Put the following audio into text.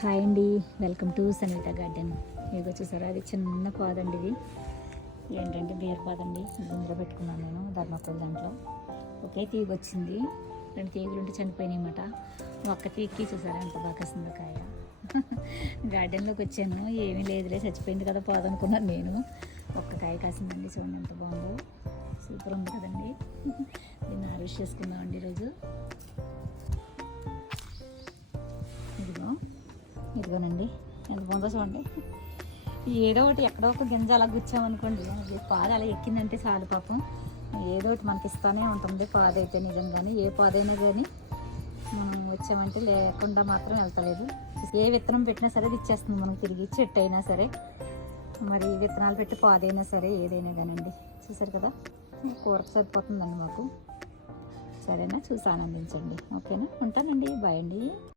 Hi అండి, welcome to Sanvitha garden. ఇదిగో చూసారా, అది చిన్న పాదండి. ఇది ఏంటంటే బీర్ పాదండి. గుండ్ర పెట్టుకున్నాను నేను ధర్మకోల్ దాంట్లో. ఒకే తీగ వచ్చింది, 2 తీగలు ఉంటే చనిపోయినాయి అన్నమాట. ఒక్క తీగకి చూసారా ఎంత బాగా కాసిందో కాయ. గార్డెన్లోకి వచ్చాను, ఏమీ లేదులే చచ్చిపోయింది కదా పాదు అనుకున్నాను నేను. ఒక్క కాయ కాసిందండి, చూడండి ఎంత బాగుందో. సూపర్ ఉంది కదండి. దీన్ని హార్వెస్ట్ చేసుకుందామండి ఈరోజు. ఇదిగోనండి ఎంత బాగుందో చూడండి. ఏదో ఒకటి ఎక్కడో ఒక గింజ అలా గుచ్చామనుకోండి, అది పాదు అలా ఎక్కిందంటే చాలు పాపం. ఏదో ఒకటి మనకి ఇస్తూనే ఉంటుంది పాదైతే. నిజంగానే ఏ పాదైనా కానీ మనం వచ్చామంటే లేకుండా మాత్రం వెళ్తలేదు. ఏ విత్తనం పెట్టినా సరే అది ఇచ్చేస్తుంది మనకు తిరిగి. చెట్టు అయినా సరే, మరి విత్తనాలు పెట్టి పాదైనా సరే, ఏదైనా కానండి. చూసారు కదా, కూరకు సరిపోతుందండి మాకు. సరేనా, చూసి ఆనందించండి. ఓకేనా, ఉంటానండి, బాయ్ అండి.